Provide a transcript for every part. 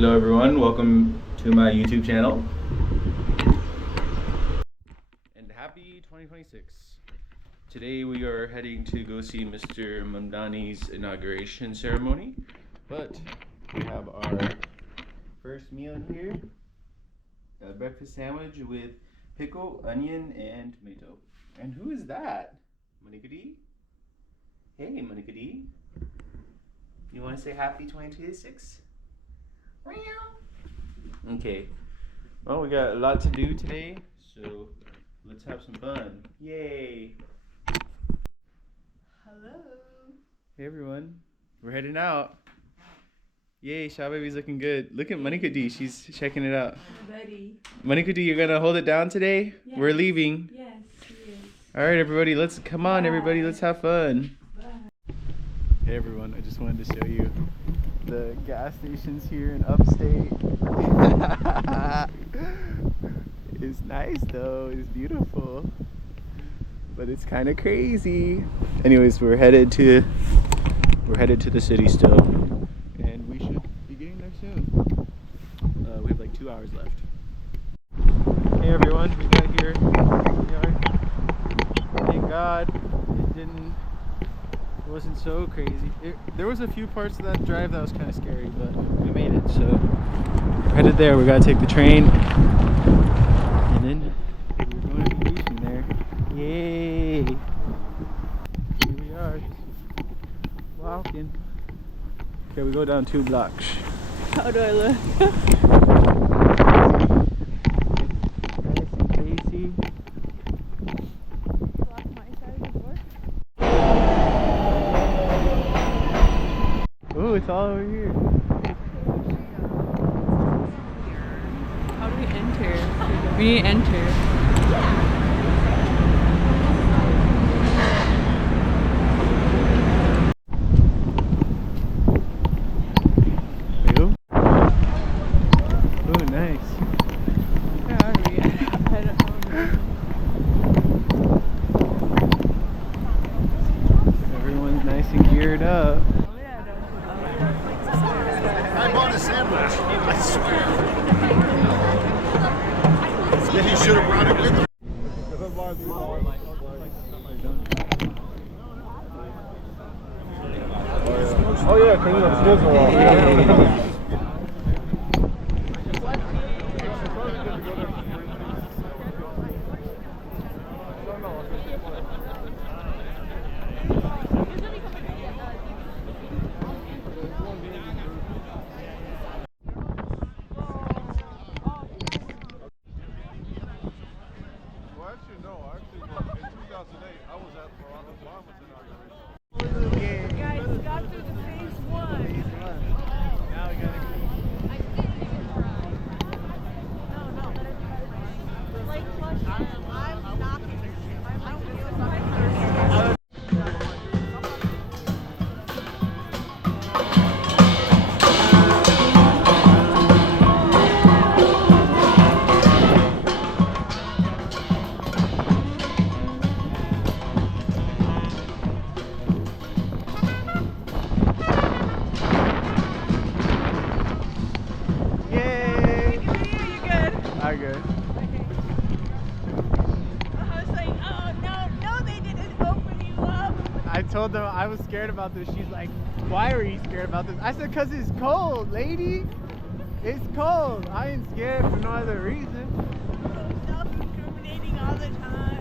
Hello everyone, welcome to my YouTube channel. And happy 2026. Today we are heading to go see Mr. Mamdani's inauguration ceremony. But we have our first meal here. A breakfast sandwich with pickle, onion, and tomato. And who is that? Monica D? Hey Monica D. You want to say happy 2026? Okay, well, we got a lot to do today, so let's have some fun. Yay! Hello. Hey everyone, we're heading out. Yay, Shaw Baby's looking good. Look at Monica D, she's checking it out. Buddy. Monica D, you're gonna hold it down today? Yes. We're leaving. Yes, he is. Alright everybody, come on everybody, let's have fun. Bye. Hey everyone, I just wanted to show you the gas stations here in upstate. It's nice though, it's beautiful, but it's kind of crazy. Anyways, we're headed to the city still, and we should be getting there soon. We have like 2 hours left. Hey everyone, we got here. Thank God it wasn't so crazy. There was a few parts of that drive that was kind of scary, but we made it. So we're headed there. We gotta take the train, and then we're going to be reaching there. Yay! Here we are, just walking. Okay, we go down 2 blocks. How do I look? Nice and crazy. Oh, it's all over here. How do we enter? We need to enter. You? Oh, nice. Where are we? I don't know. Everyone's nice and geared up. I bought a sandwich. I swear. Yeah, he should have brought it with him. Oh yeah, can you Guys, got through the phase 1. Now we gotta I good. I was like, oh no, they didn't open you up. I told them I was scared about this. She's like, why are you scared about this? I said, cause it's cold, lady. It's cold. I ain't scared for no other reason. So self-incriminating all the time.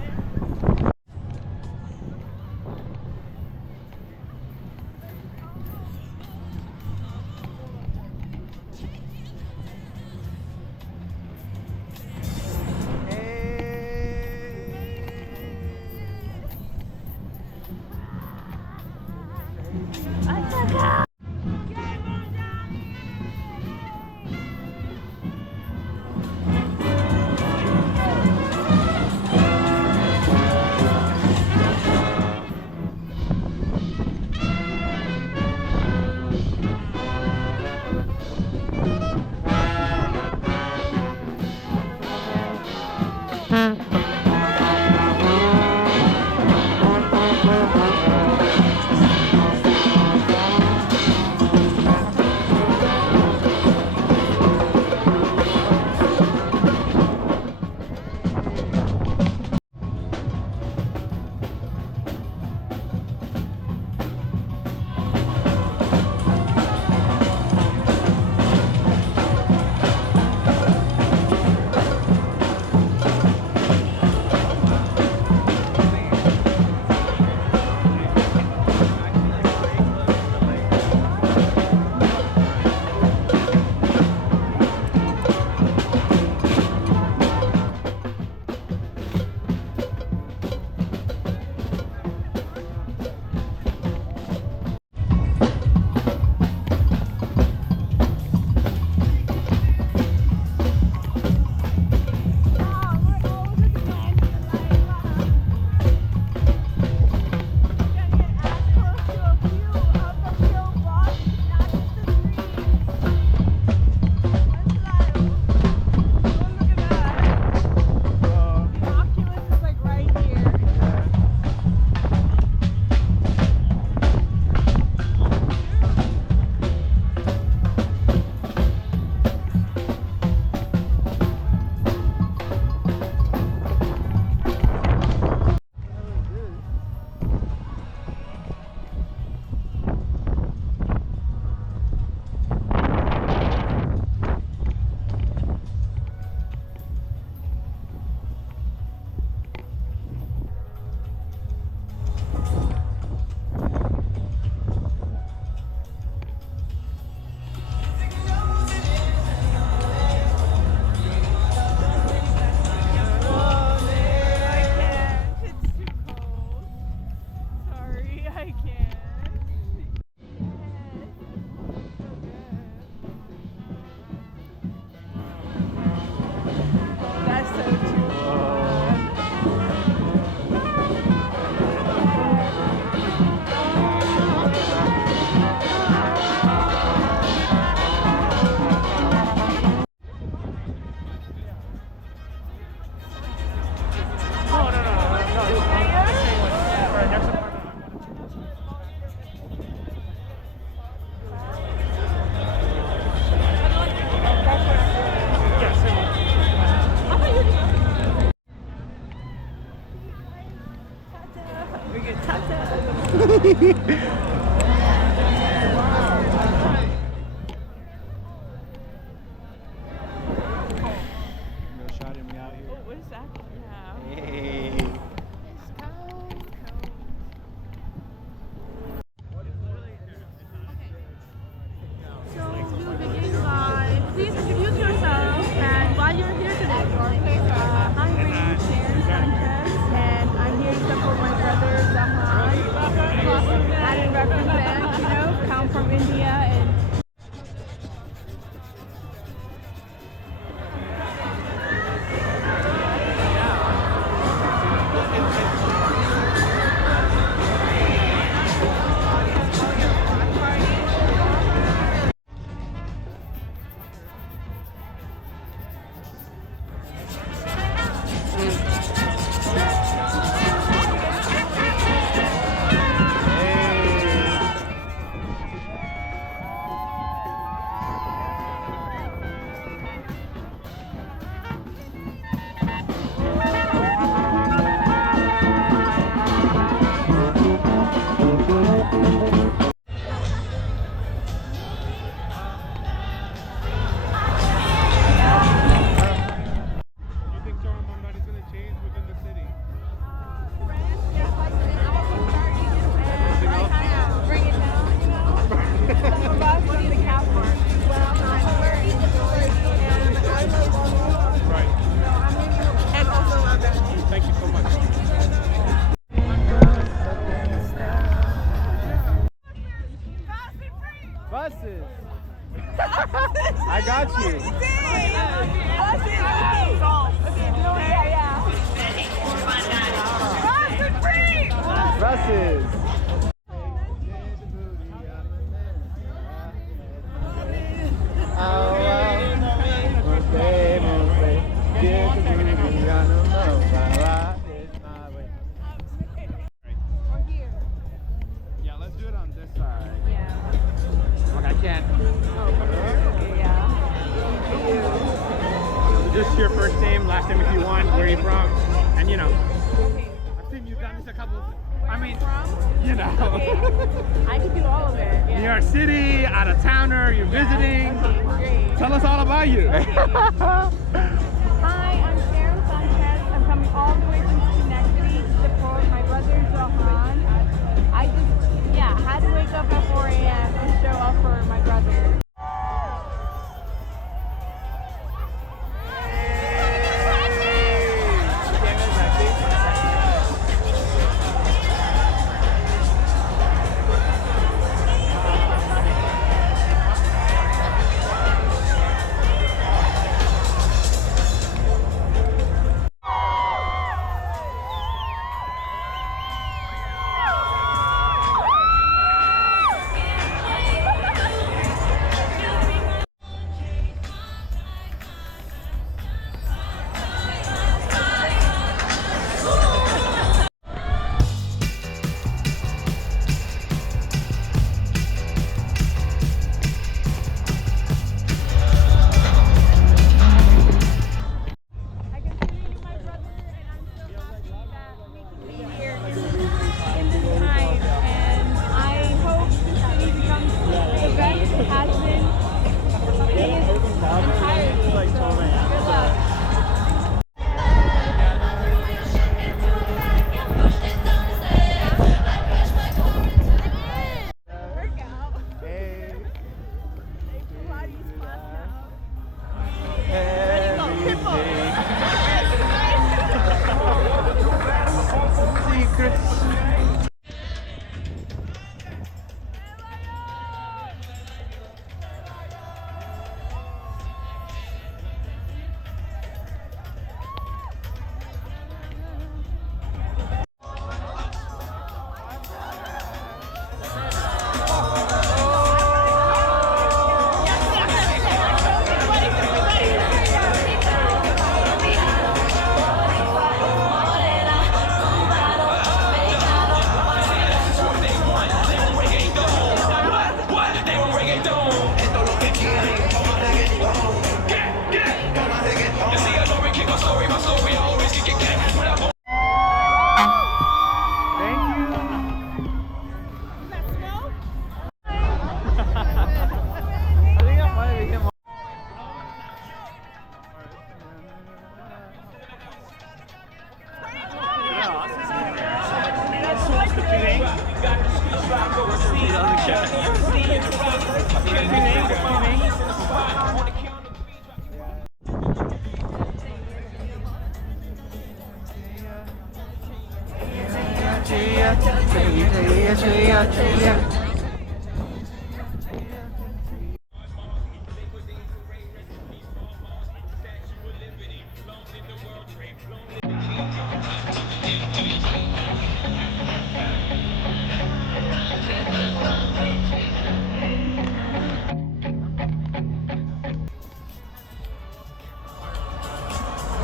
just act, yeah. Hey. So we'll begin by please introduce yourself and why you're here today. Hi, my name is Sharon Sanchez and I'm here to support my brother Zohran. I didn't represent, come from India and Buses. I got you. Buses. Yeah, let's do it on this side. Look, I can't. Just your first name, last name if you want, where are you from, and I've seen you done this a couple of I could do all of it. New York City, out of towner, you're visiting. Okay, great. Tell us all about you. Hi, I'm Sharon Sanchez. I'm coming all the way from Schenectady to support my brother Zohran. I just, had to wake up at 4 a.m. and show up for my brother.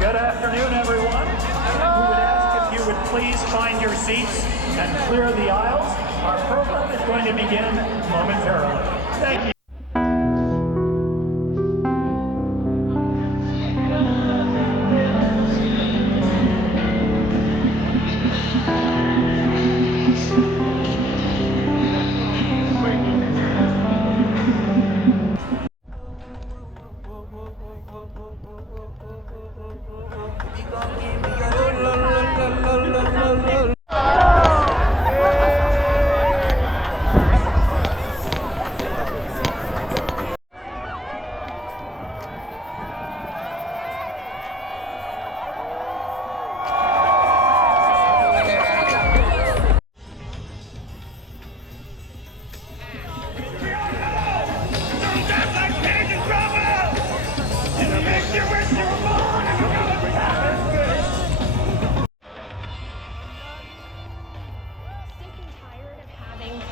Good afternoon, everyone. We would ask if you would please find your seats and clear the aisles. Our program is going to begin momentarily. Thank you.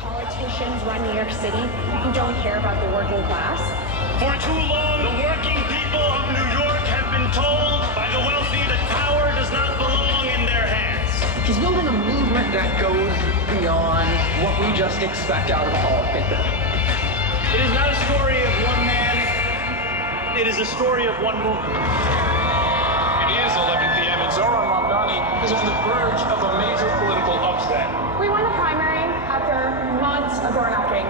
Politicians run New York City who don't care about the working class. For too long, the working people of New York have been told by the wealthy that power does not belong in their hands. He's building a movement that goes beyond what we just expect out of politics. It is not a story of one man. It is a story of one movement. It is 11 p.m. and Zohran Mamdani is on the verge of a major political upset. We won the primary after months of door knocking.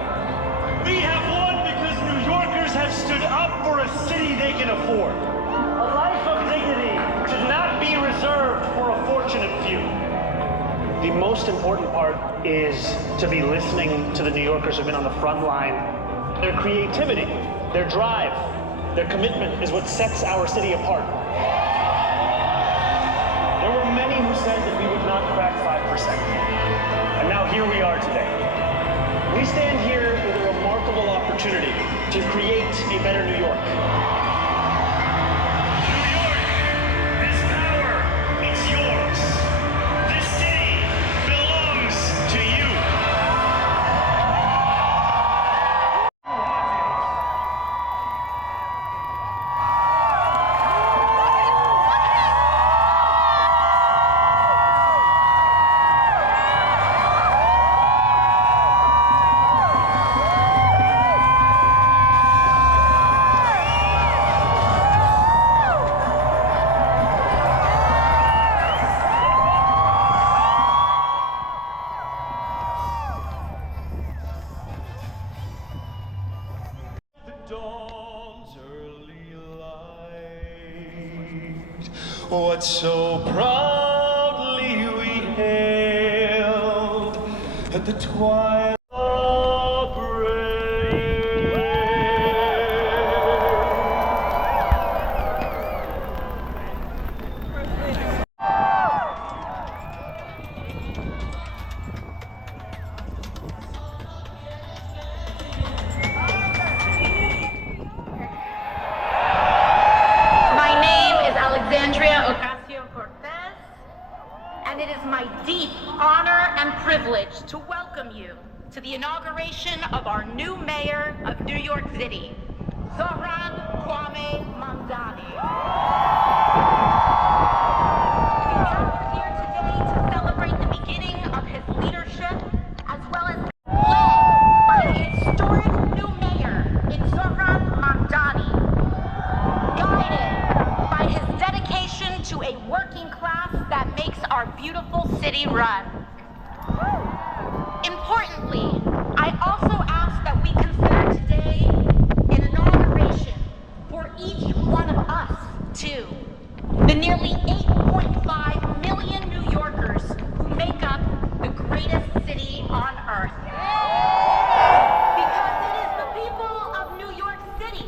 We have won because New Yorkers have stood up for a city they can afford. A life of dignity should not be reserved for a fortunate few. The most important part is to be listening to the New Yorkers who've been on the front line. Their creativity, their drive, their commitment is what sets our city apart. There were many who said that we would not crack 5%. And now here we are today. We stand here with a remarkable opportunity to create a better New York. New York, this power, it's yours. This city belongs to you. Dawn's early light, what so proudly we hailed at the twilight of and it is my deep honor and privilege to welcome you to the inauguration of our new mayor of New York City, Zohran Mamdani. We are here today to celebrate the beginning of his leadership, as well as led by the historic new mayor in Zohran Mamdani, guided by his dedication to a working class that makes our beautiful city run. Importantly, I also ask that we consider today an inauguration for each one of us, too. The nearly 8.5 million New Yorkers who make up the greatest city on earth. Because it is the people of New York City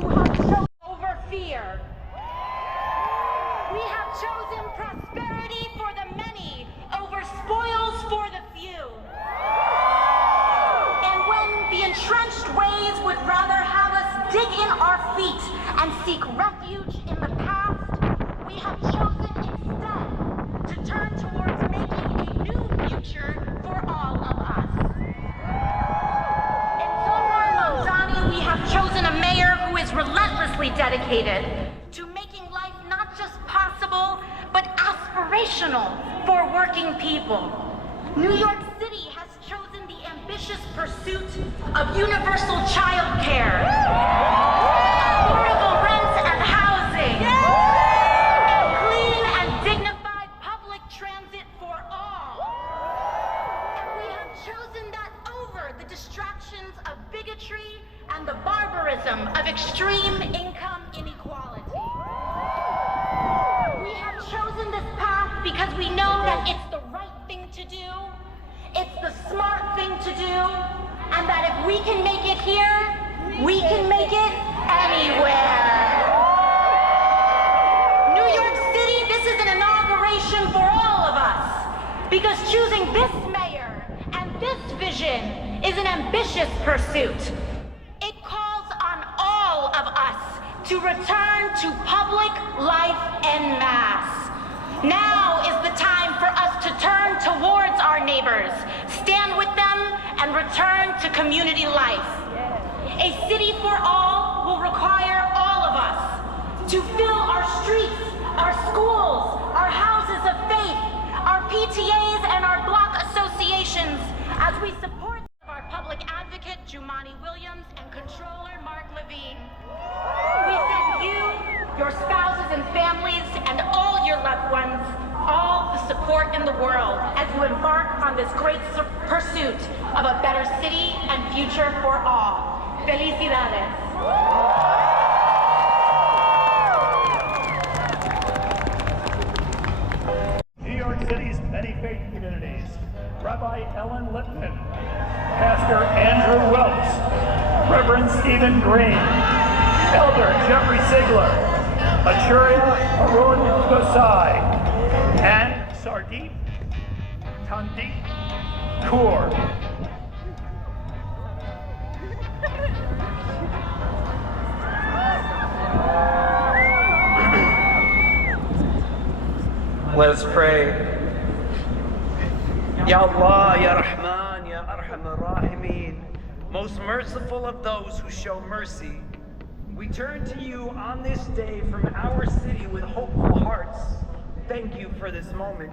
who have chosen over fear. We have chosen prosperity for the many over spoils for the few. And when the entrenched ways would rather have us dig in our feet and seek refuge in the past, we have chosen instead to turn towards making a new future for all of us. In Zohran Mamdani, we have chosen a mayor who is relentlessly dedicated to making life not just possible, aspirational for working people. New York City has chosen the ambitious pursuit of universal child care, affordable rents and housing, and clean and dignified public transit for all. And we have chosen that over the distractions of bigotry and the barbarism of extreme income inequality. We have chosen this path because we know that it's the right thing to do, it's the smart thing to do, and that if we can make it here, we can make it anywhere. New York City, this is an inauguration for all of us, because choosing this mayor and this vision is an ambitious pursuit. It calls on all of us to return to public life en masse. Now is the time for us to turn towards our neighbors, stand with them, and return to community life. A city for all will require all of us to fill our streets, our schools, our houses of faith, our PTAs, and our block associations as we support our public advocate, Jumani Williams, and controller, Mark Levine. We send you, your spouses and families, and all your loved ones, all the support in the world as you embark on this great pursuit of a better city and future for all. Felicidades. New York City's many faith communities, Rabbi Ellen Lippman, Pastor Andrew Welch, Reverend Stephen Green, Elder Jeffrey Sigler, Achuria Arun Gosai, and Sardip Tandit Kaur. Let us pray. Ya Allah, Ya Rahman, Ya Arham Ar-Rahimin, most merciful of those who show mercy, we turn to you on this day from our city with hopeful hearts. Thank you for this moment.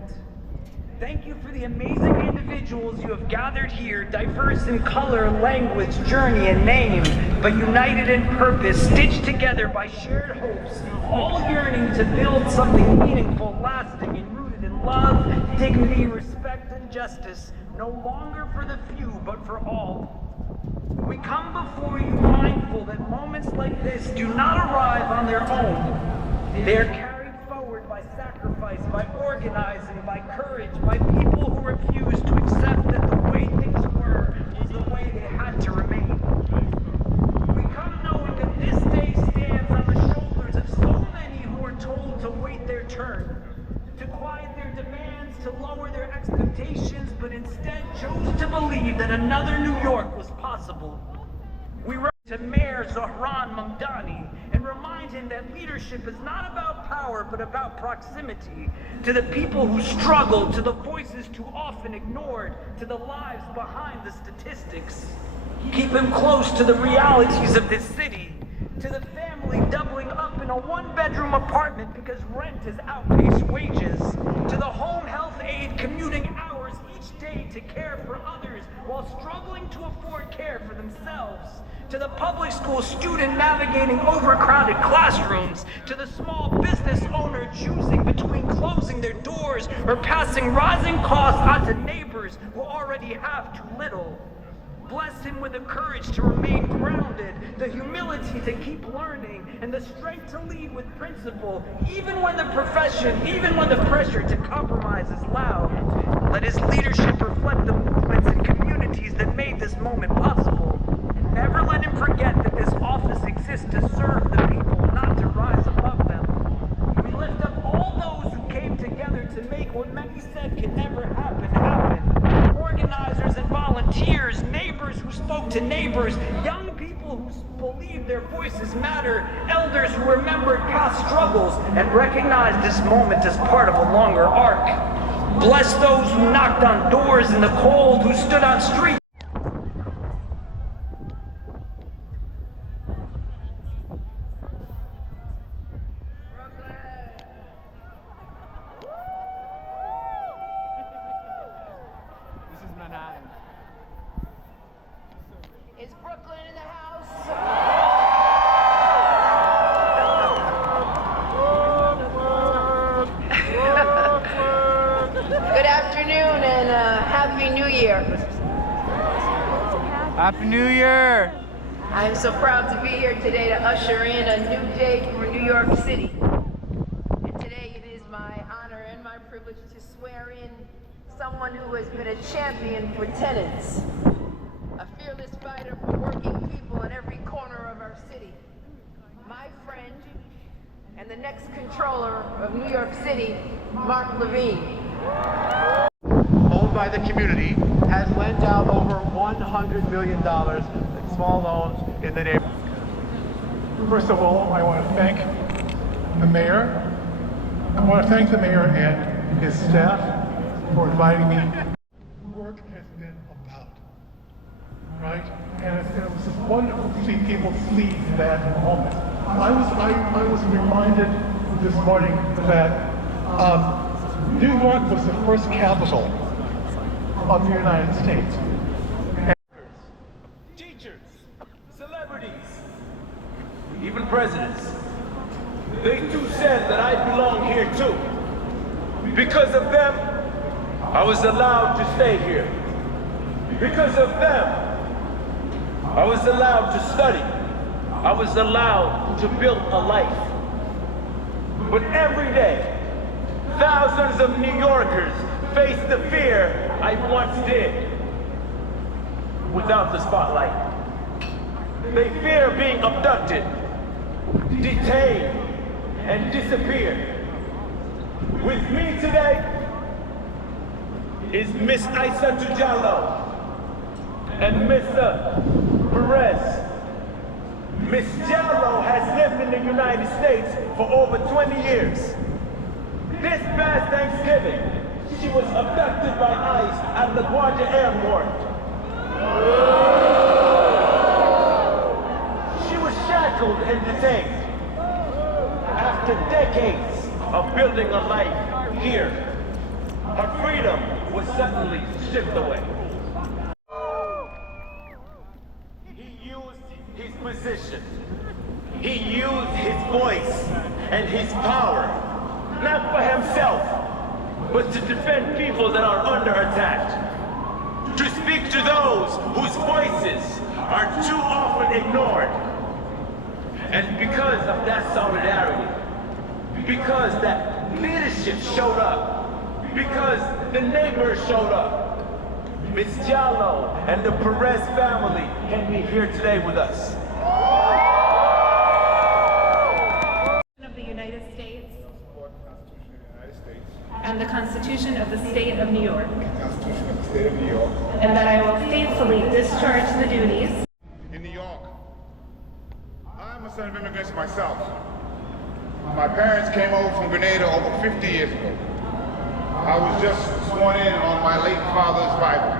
Thank you for the amazing individuals you have gathered here, diverse in color, language, journey, and name, but united in purpose, stitched together by shared hopes, all yearning to build something meaningful, lasting, and rooted in love, dignity, respect, and justice, no longer for the few, but for all. We come before you mindful that moments like this do not arrive on their own. They are carried forward by sacrifice, by organizing, by courage, by people who refuse to accept that the way things were was the way they had to remain. We come knowing that this day stands on the shoulders of so many who are told to wait their turn, to quiet their demands, to lower their expectations, but instead chose to believe that another New York was possible. We wrote to Mayor Zohran Mamdani and remind him that leadership is not about power, but about proximity to the people who struggle, to the voices too often ignored, to the lives behind the statistics. Keep him close to the realities of this city, to the family doubling up in a one-bedroom apartment because rent has outpaced wages, to the home health aide commuting hours each day to care for others while struggling to afford care for themselves, to the public school student navigating overcrowded classrooms, to the small business owner choosing between closing their doors or passing rising costs onto neighbors who already have too little. Bless him with the courage to remain grounded, the humility to keep learning, and the strength to lead with principle, even when the pressure to compromise is loud. Let his leadership reflect the movements and communities that made this moment possible. And never let him forget that this office exists to serve the people, not to rise above them. We lift up all those who came together to make what many said could never happen. Organizers and volunteers, neighbors who spoke to neighbors, young people who believed their voices matter, elders who remembered past struggles and recognized this moment as part of a longer arc. Bless those who knocked on doors in the cold, who stood on streets. Year. Happy New Year! I am so proud to be here today to usher in a new day for New York City. And today it is my honor and my privilege to swear in someone who has been a champion for tenants, a fearless fighter for working people in every corner of our city. My friend and the next controller of New York City, Mark Levine. Owned by the community, has lent out over $100 million in small loans in the neighborhood. First of all, I want to thank the mayor. I want to thank the mayor and his staff for inviting me. Work has been about, right? And it was just wonderful to see people seize that moment. I was reminded this morning that New York was the first capital of the United States. Teachers, celebrities, even presidents. They too said that I belong here too. Because of them, I was allowed to stay here. Because of them, I was allowed to study. I was allowed to build a life. But every day, thousands of New Yorkers face the fear I once did without the spotlight. They fear being abducted, detained, and disappeared. With me today is Miss Aissatou Diallo and Mr. Perez. Miss Diallo has lived in the United States for over 20 years. This past Thanksgiving, she was abducted by ICE at LaGuardia Airport. She was shackled and detained. After decades of building a life here, her freedom was suddenly stripped away. He used his position. He used his voice and his power, not for himself, but to defend people that are under attack. To speak to those whose voices are too often ignored. And because of that solidarity, because that leadership showed up, because the neighbors showed up, Ms. Diallo and the Perez family can be here today with us. Of the United States and the Constitution of the State of New York. And that I will faithfully discharge the duties In New York, I'm a son of immigrants myself. My parents came over from Grenada over 50 years ago. I was just sworn in on my late father's Bible.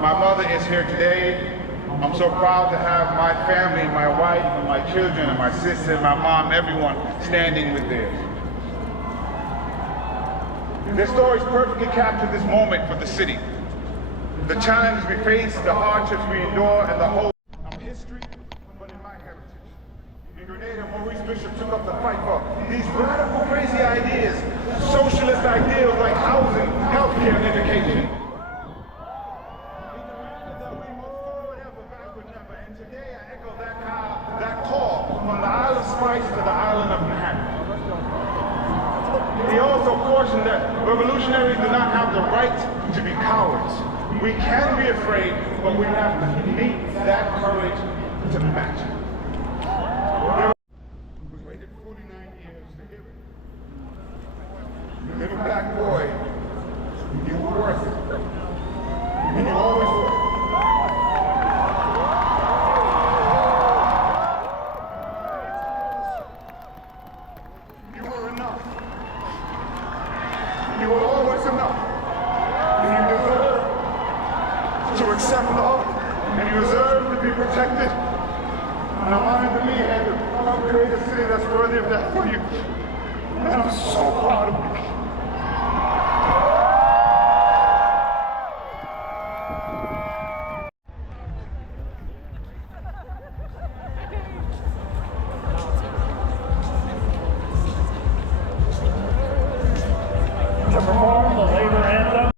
My mother is here today. I'm so proud to have my family, my wife, and my children, and my sister, and my mom, everyone standing with theirs. Their stories perfectly capture this moment for the city. The challenges we face, the hardships we endure, and the hope. I'm history, but in my heritage. In Grenada, Maurice Bishop took up the fight for these radical, crazy ideas, socialist ideals like housing, healthcare, and education. And today I echo that call from the Isle of Spice to the island of Manhattan. He also cautioned that revolutionaries do not have the right to be cowards. We can be afraid, but we have to meet that courage to match it. We waited 49 years to hear it. Little black boy, you were worth it. And you always were. You were enough. You were always enough. And you deserve to accept love, and you deserve to be protected. And I'm honored to be here to help create a city that's worthy of that for you. And I'm so proud of you. To perform the labor anthem.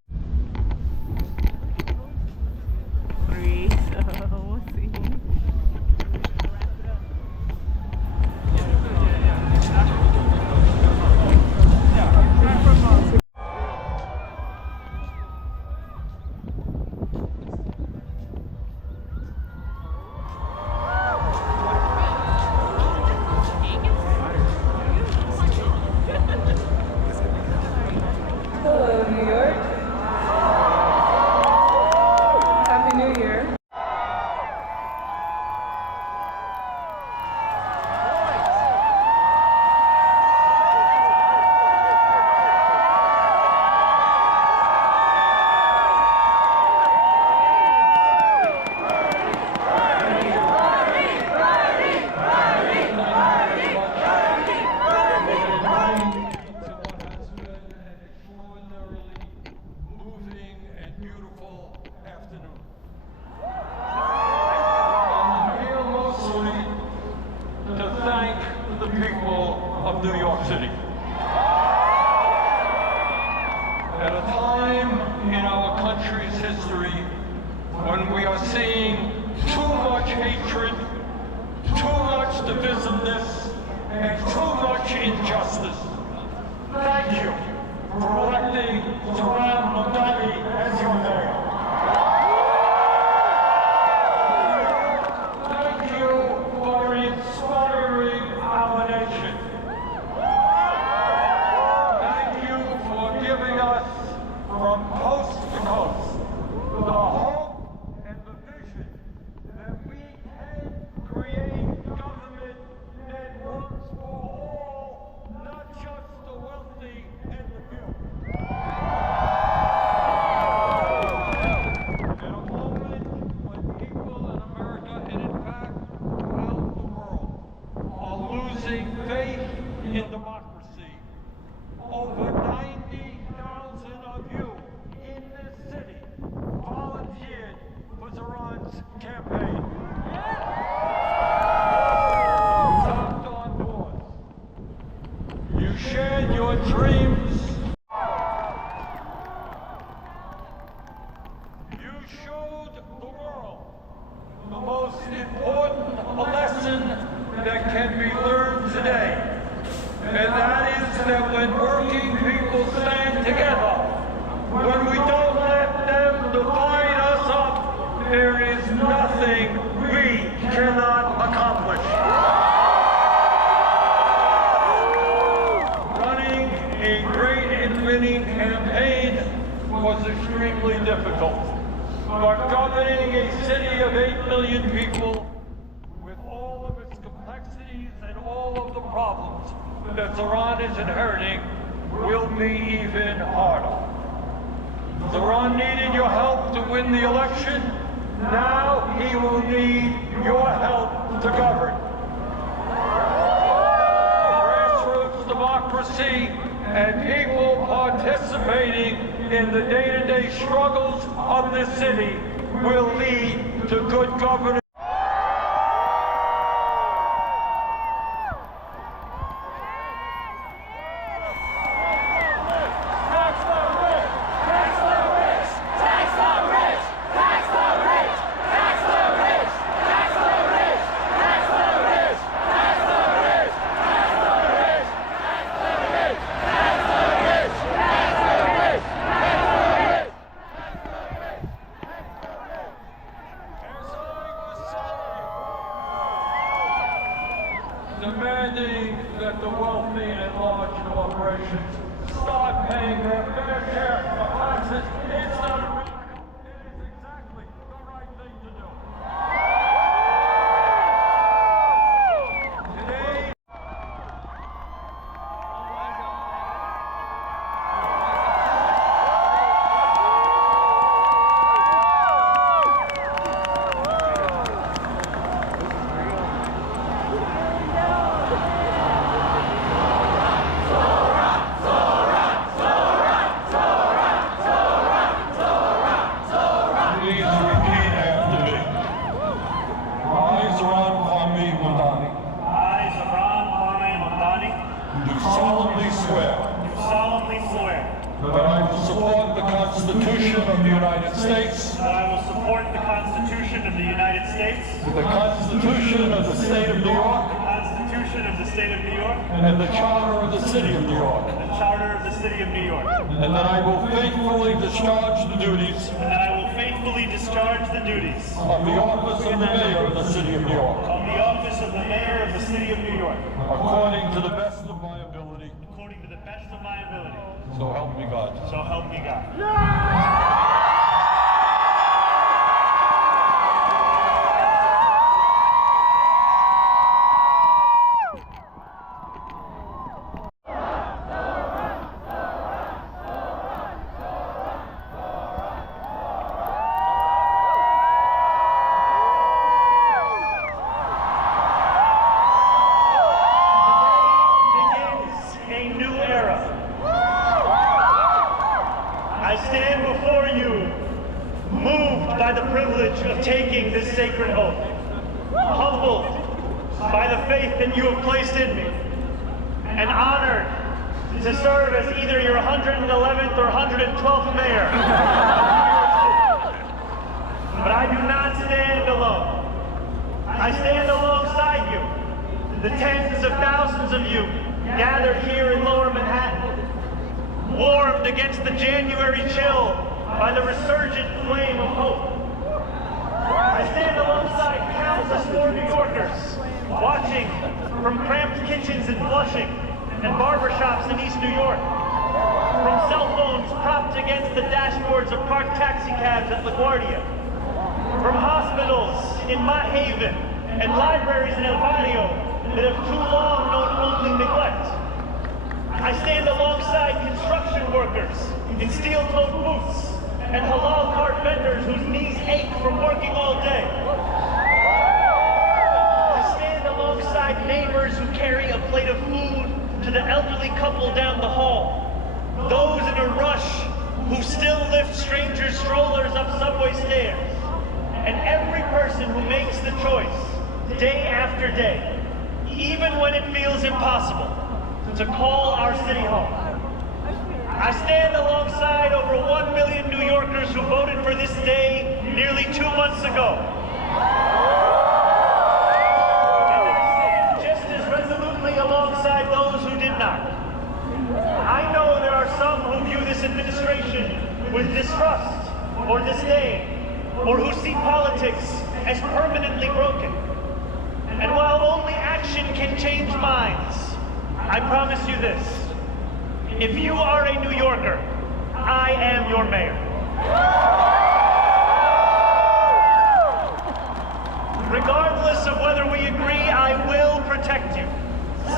the people of New York City. At a time in our country's history when we are seeing too much hatred, too much divisiveness, and too much injustice. Thank you for electing Zohran Mamdani as your mayor. Thank you for inspiring our nation. Thank you for giving us, from coast to coast, the hope and the vision that we can create government that works for all, not just the wealthy and the few. In a moment when people in America, and in fact throughout the world, are losing faith in democracy, over 90,000 of you in this city volunteered for Zohran's campaign. Knocked on doors. You shared your dreams. You showed the world the most important lesson that can be learned today. And that is that when working people stand together, when we don't let them divide us up, there is nothing we cannot accomplish. Running a great and winning campaign was extremely difficult. But governing a city of 8 million people with all of its complexities and all of the problems that Zohran is inheriting will be even harder. Zohran needed your help to win the election. Now he will need your help to govern. Grassroots democracy and people participating in the day-to-day struggles of this city will lead to good governance. Demanding that the wealthy and large corporations start paying their fair share of taxes. It's not a miracle. It is exactly the right thing to do. Today, that I will support the Constitution of the United States. That I will support the Constitution of the United States. The Constitution of the State of New York. The Constitution of the State of New York. And the Charter of the City of New York. And the Charter of the City of New York. And that I will faithfully discharge the duties. And that I will faithfully discharge the duties. Of the office of the Mayor of the City of New York. Of the office of the Mayor of the City of New York. According to the best of my ability. According to the best of my ability. So help me God. So help me God. By the faith that you have placed in me, and honored to serve as either your 111th or 112th mayor. But I do not stand alone. I stand alongside you, the tens of thousands of you gathered here in Lower Manhattan, warmed against the January chill by the resurgent flame of hope. I stand alongside countless more New Yorkers, watching from cramped kitchens in Flushing and barbershops in East New York, from cell phones propped against the dashboards of parked taxi cabs at LaGuardia, from hospitals in Mott Haven and libraries in El Barrio that have too long known only neglect. I stand alongside construction workers in steel-toed boots and halal cart vendors whose knees ache from working all day. I stand alongside neighbors who carry a plate of food to the elderly couple down the hall, those in a rush who still lift strangers' strollers up subway stairs, and every person who makes the choice, day after day, even when it feels impossible, to call our city home. I stand alongside over 1 million New Yorkers who voted for this day nearly 2 months ago. And I stand just as resolutely alongside those who did not. I know there are some who view this administration with distrust or disdain, or who see politics as permanently broken. And while only action can change minds, I promise you this: if you are a New Yorker, I am your mayor. Regardless of whether we agree, I will protect you,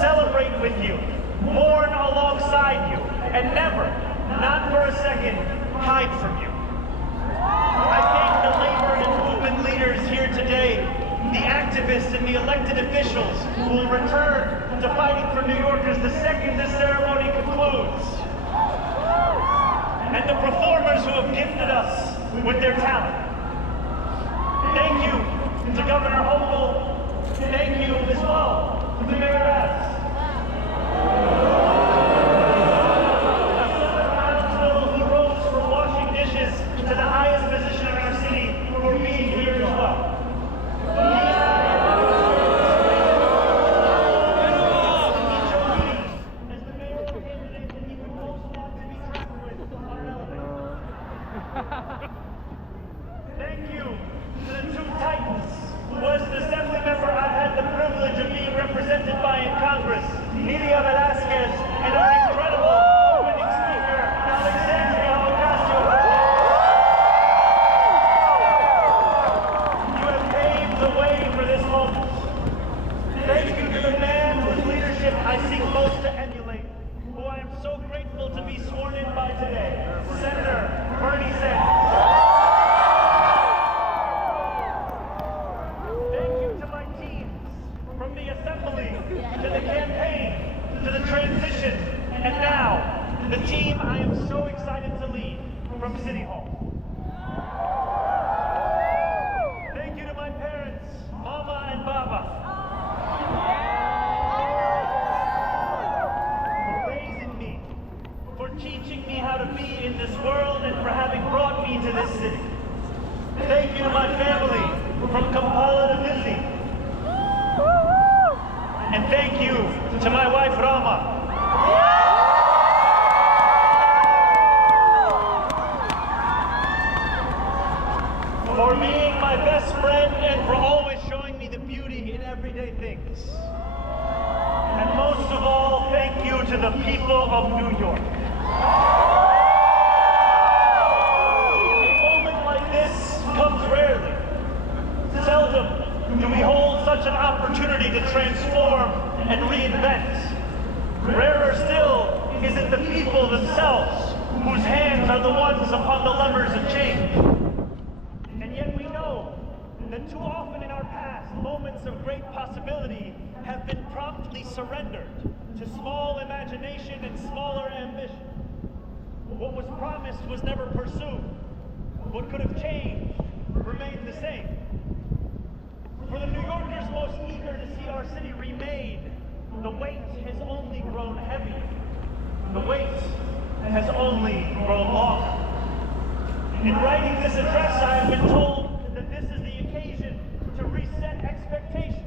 celebrate with you, mourn alongside you, and never, not for a second, hide from you. I thank the labor and movement leaders here today, the activists and the elected officials who will return to fighting for New Yorkers the second this ceremony concludes, and the performers who have gifted us with their talent. Thank you to Governor Hochul. Thank you as well to Mayor Adams. Who rose from washing dishes to the highest position in our city for being here as well. Thank you to the two titans who, as an assembly member, I've had the privilege of being represented by in Congress, Nidia Velazquez and our incredible opening speaker, Alexandria Ocasio. You have paved the way for this moment. Thank you to the man whose leadership I seek most to emulate, who I am so grateful to be sworn in by today, Senator Bernie Sanders. To the campaign, to the transition, and now, the team I am so excited to lead from City Hall. Thank you to my parents, Mama and Baba, for raising me, for teaching me how to be in this world, and for having brought me to this city. Thank you to my family, from Kampala to Disney. And thank you to my wife, Rama. For being my best friend and for always showing me the beauty in everyday things. And most of all, thank you to the people of New York. A moment like this comes rarely. Seldom do we hold such an opportunity to transform and reinvent. Rarer still is it the people themselves whose hands are the ones upon the levers of change. And yet we know that too often in our past, moments of great possibility have been promptly surrendered to small imagination and smaller ambition. What was promised was never pursued. What could have changed remained the same. For the New Yorkers most eager to see our city remade, the weight has only grown heavier. The weight has only grown longer. In writing this address, I have been told that this is the occasion to reset expectations,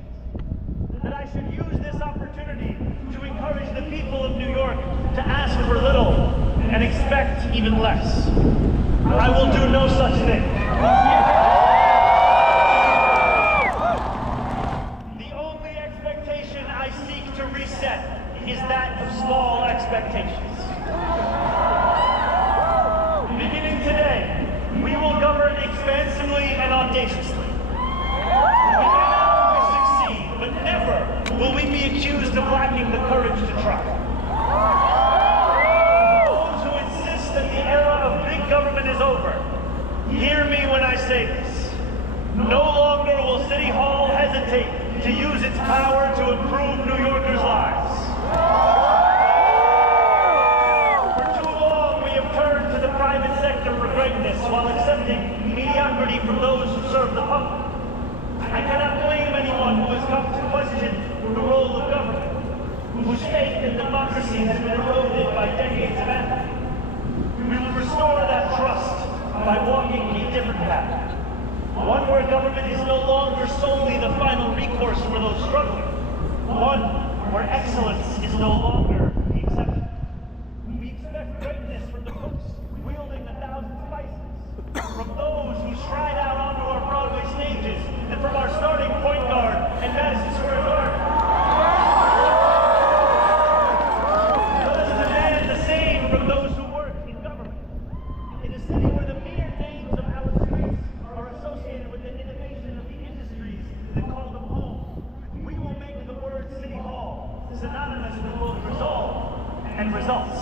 that I should use this opportunity to encourage the people of New York to ask for little and expect even less. I will do no such thing. The only expectation I seek to reset is that of small expectations. Beginning today, we will govern expansively and audaciously. We may not always succeed, but never will we be accused of lacking the courage to try. Those who insist that the era of big government is over, hear me when I say this. No longer will City Hall hesitate to use its power to improve New Yorkers' lives. For too long, we have turned to the private sector for greatness while accepting mediocrity from those who serve the public. I cannot blame anyone who has come to question the role of government, whose faith in democracy has been eroded by decades of apathy. We will restore that trust by walking a different path. One where government is no longer solely the final recourse for those struggling. One where excellence is no longer the exception. We expect greatness from the cooks wielding 1,000 spices, from those who stride out onto our Broadway stages, and from our starting point guard and Madison Square Garden. Let us demand the same from those who work in government. In a city where the mere names of our streets are associated with the innovation of the industries that call them home, we will make the word City Hall synonymous with both resolve and results.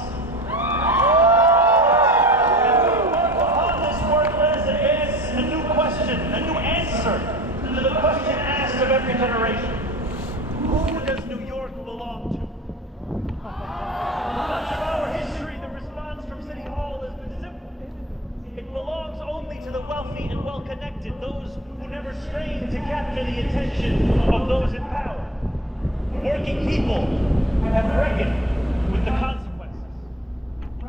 As we work upon this work, let us advance a new question, a new answer to the question asked of every generation. Who does New York belong to? Much of our history, the response from City Hall has been simple. It belongs only to the wealthy and well-connected, those who never strain to capture the attention of those in power. Working people have reckoned with the consequences.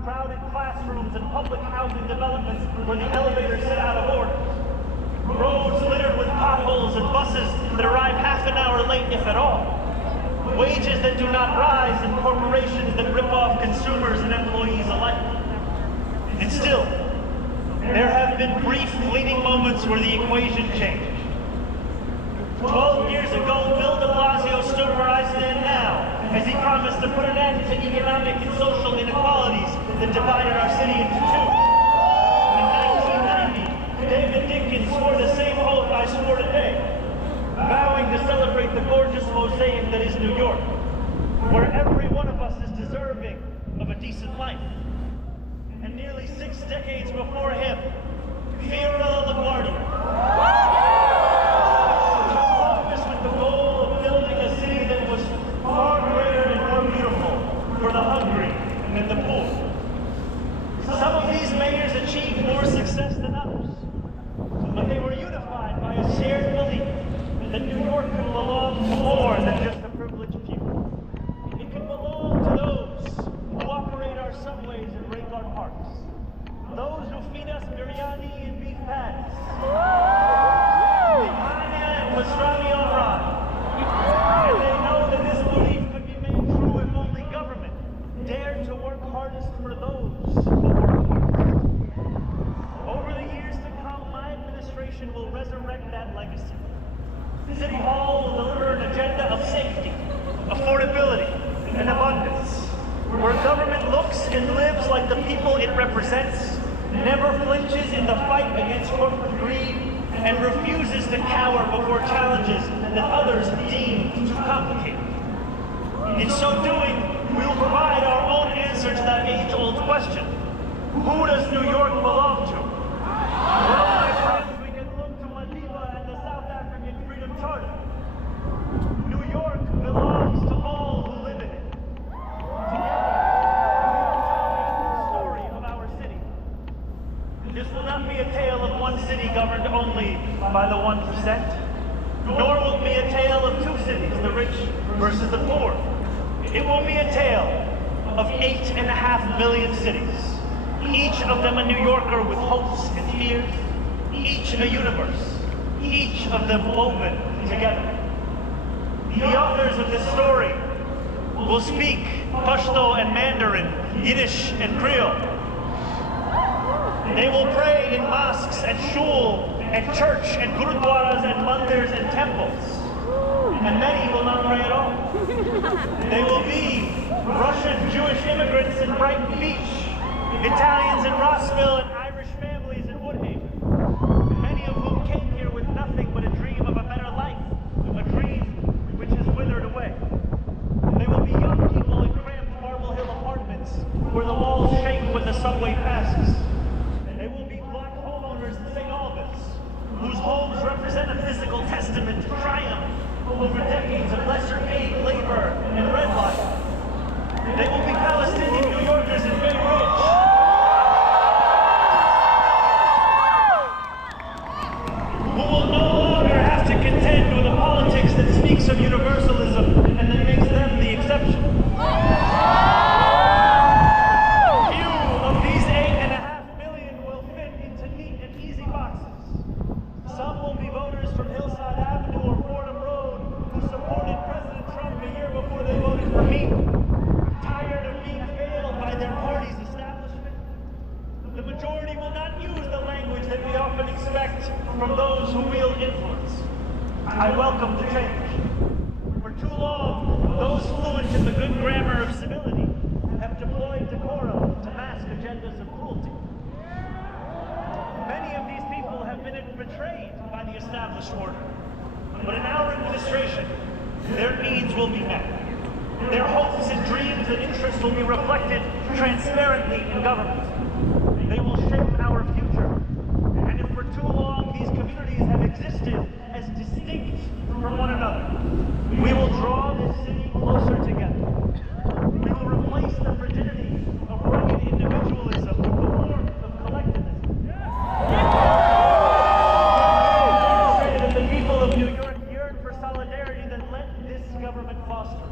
Crowded classrooms and public housing developments where the elevators sit out of order. Roads littered with potholes and buses that arrive half an hour late, if at all. Wages that do not rise and corporations that rip off consumers and employees alike. And still, there have been brief, fleeting moments where the equation changed. 12 years ago, Bill de Blasio stood where I stand now, as he promised to put an end to economic and social inequalities that divided our city into two. In 1990, David Dinkins swore the same oath I swore today, vowing to celebrate the gorgeous mosaic that is New York, where every one of us is deserving of a decent life. And nearly 6 decades before him, Fiorello LaGuardia took office with the goal of building a city that was far greater and more beautiful for the hungry and the poor. Some of these mayors achieved more success than others, but they were unified by a shared belief that New York could belong to more than just a privileged few. It could belong to those who operate our subways and rake our parks, those who feed us biryani and beef patties, picanha and pastrami on rye. And they know that this belief could be made true if only government dared to work hardest for those who work hardest. Over the years to come, my administration will resurrect that legacy. City Hall will deliver an agenda of safety, affordability, and abundance, where government looks and lives like the people it represents, never flinches in the fight against corporate greed, and refuses to cower before challenges that others deem too complicated. In so doing, we will provide our own answer to that age-old question: who does New York belong to? Well, my friends, we can look to Madiba and the South African Freedom Charter. New York belongs to all who live in it. Together, we will tell the story of our city. This will not be a tale of one city governed only by the 1%. Nor will it be a tale of two cities, the rich versus the poor. It will be a tale of 8.5 million cities, each of them a New Yorker with hopes and fears, each a universe, each of them woven together. The authors of this story will speak Pashto and Mandarin, Yiddish and Creole. They will pray in mosques and shul and church and gurudwaras and mandirs and temples. And many will not pray at all. They will be Russian Jewish immigrants in Brighton Beach, Italians in Rossville, and Irish families in Woodhaven, many of whom came here with nothing but a dream of a better life, a dream which has withered away. They will be young people in cramped Marble Hill apartments where the walls shake when the subway passes. They will be black homeowners in St. Albans, whose homes represent a physical testament to triumph over decades of lesser paid labor and redlining. They will be Palestinian New Yorkers in Bay Ridge, who will no longer have to contend with a politics that speaks of universalism and that makes them the exception. Few of these 8.5 million will fit into neat and easy boxes. Some will be voters from Hillside Avenue or Fordham Road who supported President Trump a year before they voted for me, tired of being failed by their party's establishment. The majority will not use the language that we often expect from those who wield influence. I welcome the change. For too long, those fluent in the good grammar of civility have deployed decorum to mask agendas of cruelty. Many of these people have been betrayed by the established order. But in our administration, their needs will be met. Their hopes and dreams and interests will be reflected transparently in government. They will shape our future. And if for too long these communities have existed as distinct from one another, we will draw this city closer together. We will replace the frigidity of rugged individualism with the warmth of collectivism. That the people of New York yearn for solidarity, then let this government foster it.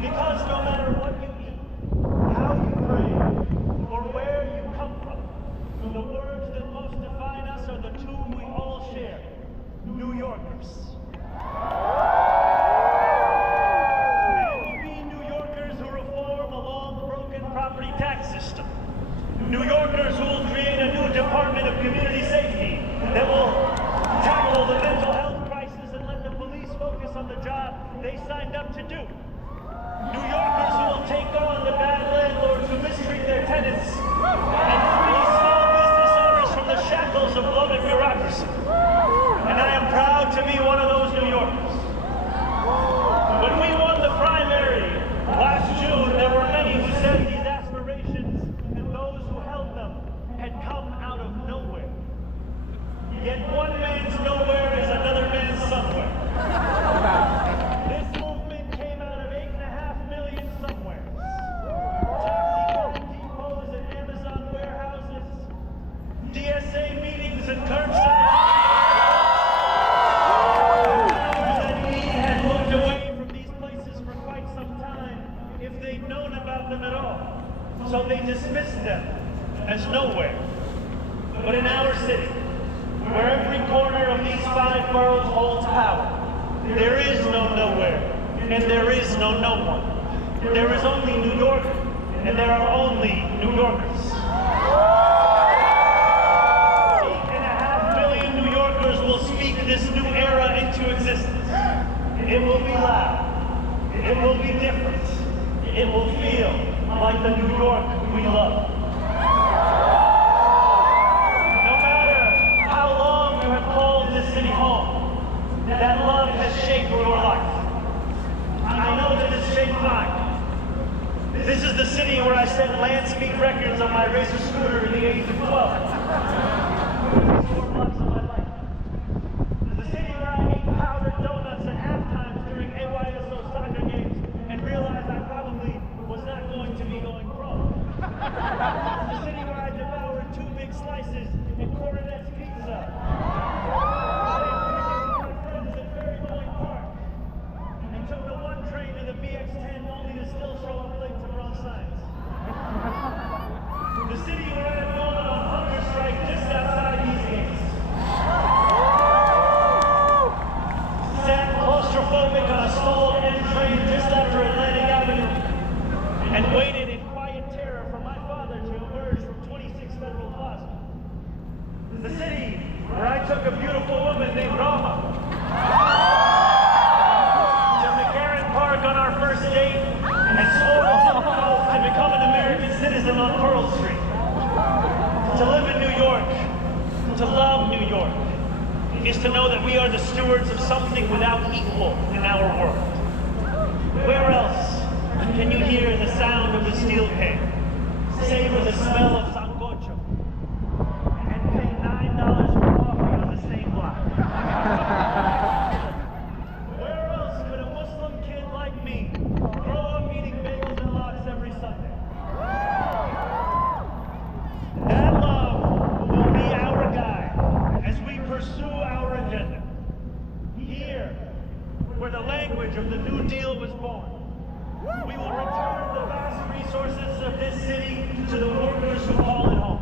Because no matter what you eat, how you pray, or where you come from, the words that most define us are the two we all share: New Yorkers. And it will be New Yorkers who reform a long-broken property tax system. New Yorkers who will create a new Department of Community Safety that will tackle the mental health crisis and let the police focus on the job they signed up to do. New Yorkers who will take on the bad landlords who mistreat their tenants and free small business owners from the shackles of bloated bureaucracy. And I am proud to be one of those New Yorkers. When we won the primary last June, there were many who said these aspirations and those who held them had come out of nowhere. Yet one man's nowhere is another man's somewhere. This movement came out of 8.5 million somewhere. Taxi depots and Amazon warehouses, DSA meetings and curbside. That we had looked away from these places for quite some time, if they'd known about them at all. So they dismissed them as nowhere. But in our city, where every corner of these 5 boroughs holds power, there is no nowhere, and there is no one. There is only New York, and there are only New Yorkers. 8.5 million New Yorkers will speak this new era into existence. It will be loud. It will be different. It will feel like the New York we love. This city home, that love has shaped your life. I know that it's shaped mine. This is the city where I set land speed records on my Razor scooter at the age of 12. 4 blocks of my life. The city where I ate powdered donuts at halftime during AYSO soccer games and realized I probably was not going to be going pro. The city where I devoured 2 big slices and Coronet's pizza. racism on Pearl Street. To live in New York, to love New York, is to know that we are the stewards of something without equal in our world. Where else can you hear the sound of the steel can, savor the smell of sancocho, and pay $9 for coffee on the same block? Where else could a Muslim kid like me grow up eating bagels and lox every Sunday? That love will be our guide as we pursue our agenda. Here, where the language of the New Deal was born, we will return the vast resources of this city to the workers who call it home.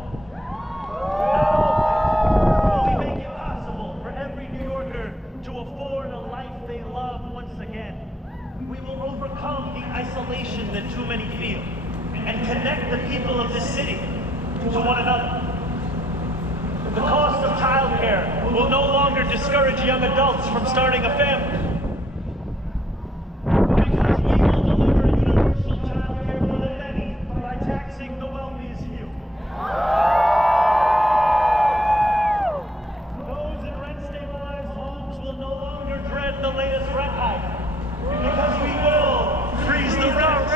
Not only will we make it possible for every New Yorker to afford a life they love once again, we will overcome the isolation that too many feel and connect the people of this city to one another. The cost of childcare will no longer discourage young adults from starting a family. Because we will deliver universal childcare for the many by taxing the wealthiest few. Those in rent-stabilized homes will no longer dread the latest rent hike. Because we will freeze the rent.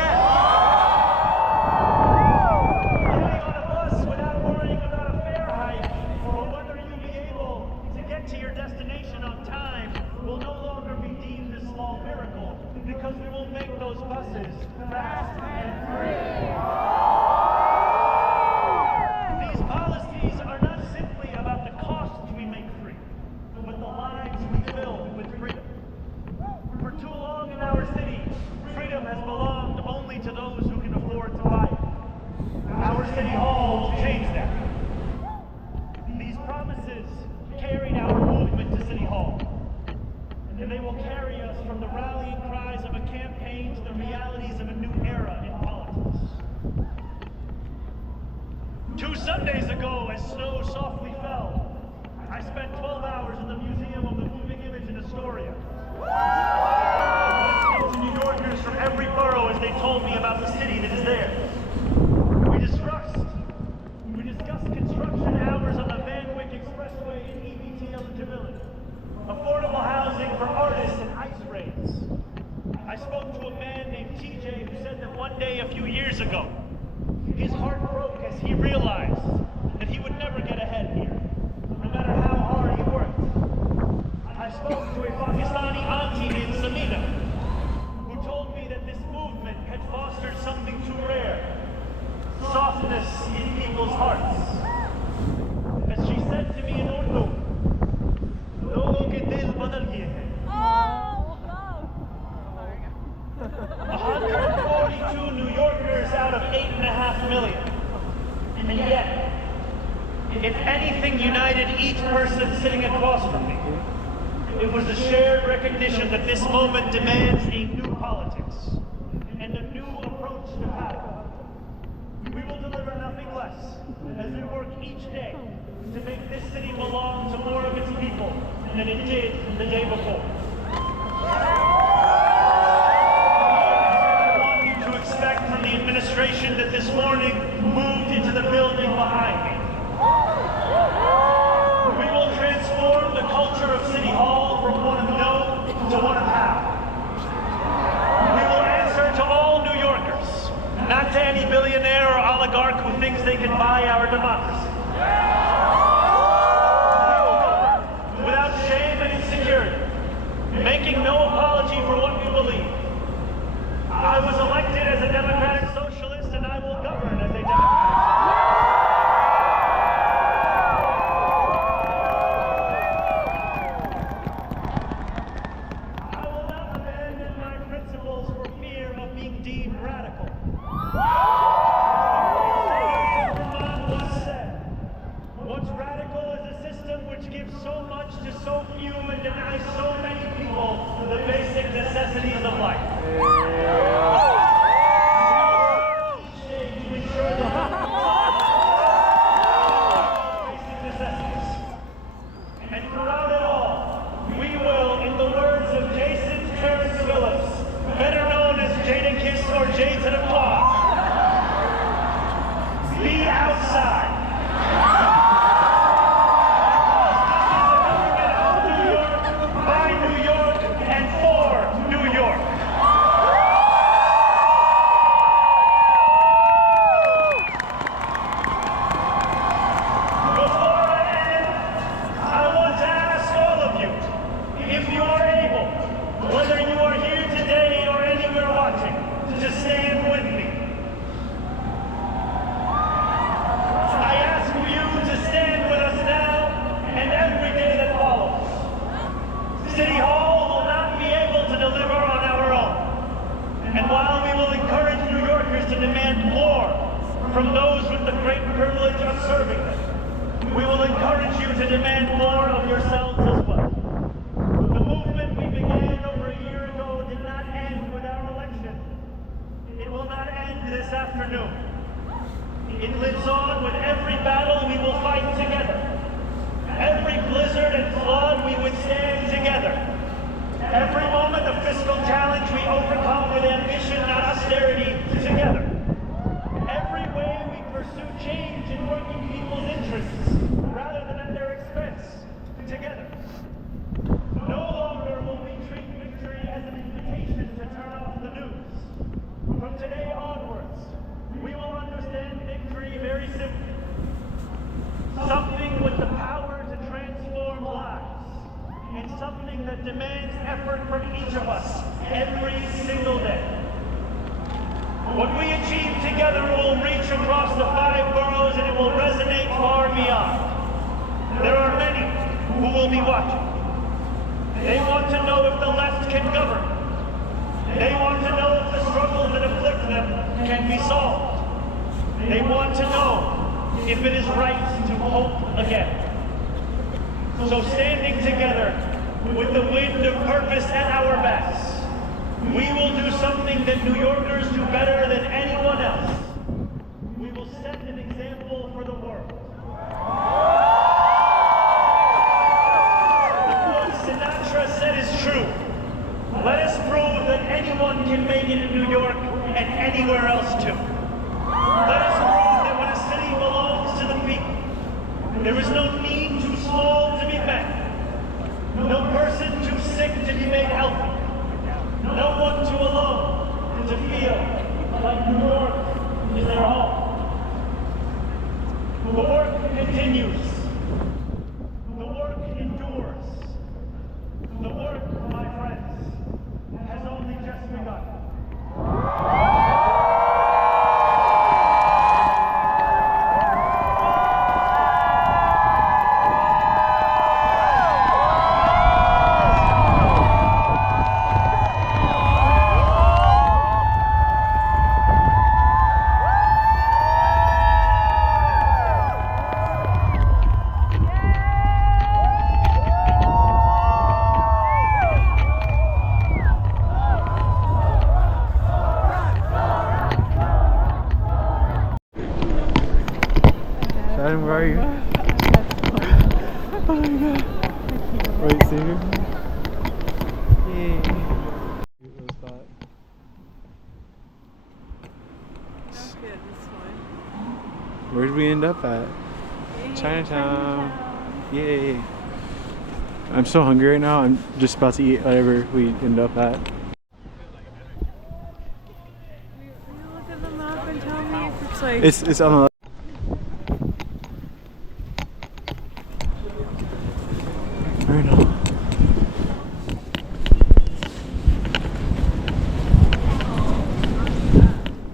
Getting on a bus without worrying about a fare hike or whether you'll be able to get to your destination on time will no longer be deemed a small miracle, because we will make those buses fast and free. These policies are not simply about the costs we make free, but the lives we fill with freedom. For too long in our city, freedom has belonged only to those who can afford to buy it. Our city hall will change that. These promises carried our movement to City Hall, and they will carry us from the rallying cries of a campaign to the realities of a new era in politics. 2 Sundays ago, as snow softly fell, I spent 12 hours in the Museum of the Moving Image in Astoria, listening to New Yorkers from every borough as they told me about the city that is theirs. We discussed construction hours on the Van Wyck Expressway and EBT eligibility, affordable housing for artists and ice raids. I spoke to a man named TJ who said that one day a few years ago, his heart broke as he realized that he would never get ahead here, no matter how hard he worked. I spoke to a Pakistani auntie named Samina, who told me that this movement had fostered something too rare: softness in people's hearts. As she said to me in Urdu, "Logo ke dil badal gaye hain." 142 New Yorkers out of 8.5 million. And yet, if anything united each person sitting across from me, it was the shared recognition that this moment demands a new politics and a new approach to power. We will deliver nothing less as we work each day to make this city belong to more of its people than it did the day before. I want you to expect from the administration that this morning moved into the building behind me. We will transform the culture of City Hall from one of no to one of how. We will answer to all New Yorkers, not to any billionaire or oligarch who thinks they can buy our democracy. We will govern without shame and insecurity, making no apology for what we believe. I was elected as a democratic socialist, and I will govern as a democratic socialist. I will not abandon my principles for fear of being deemed radical. What's radical is a system which gives so much to so few and denies so many people the basic necessities of life. Each day to ensure the basic necessities. And throughout it all, we will, in the words of Jason Terrence Phillips, better known as Jadakiss or Jay to the Claw, now we will encourage New Yorkers to demand more from those with the great privilege of serving them. We will encourage you to demand more of yourselves as well. The movement we began over a year ago did not end with our election. It will not end this afternoon. It lives on with every battle we will fight together. Every blizzard and flood we withstand together. Every moment of fiscal challenge we overcome with ambition, not austerity, together. Every way we pursue change in working people's interests rather than at their expense, together. No longer will we treat victory as an invitation to turn off the news. From today onwards, we will understand victory very simply. Something with the power to transform lives, and something that demands effort from each of us every single day. What we achieve together will reach across the 5 boroughs and it will resonate far beyond. There are many who will be watching. They want to know if the left can govern. They want to know if the struggles that afflict them can be solved. They want to know if it is right to hope again. So standing together with the wind of purpose at our backs, we will do something that New Yorkers do better than anyone else. We will set an example for the world. The quote Sinatra said is true. Let us prove that anyone can make it in New York and anywhere else too. Let us prove that when a city belongs to the people, there is no need too small to be met. No person too sick to be made healthy. No one too alone to feel like New York is their home. The work continues. The work endures. The work, my friends, has only just begun. Adam, where are you? Oh my god. Wait, see you? Yay. What was that? That's good, this one. Where did we end up at? Chinatown. Yay. I'm so hungry right now. I'm just about to eat whatever we end up at. Will you look at the map and tell me if it's like... It's on the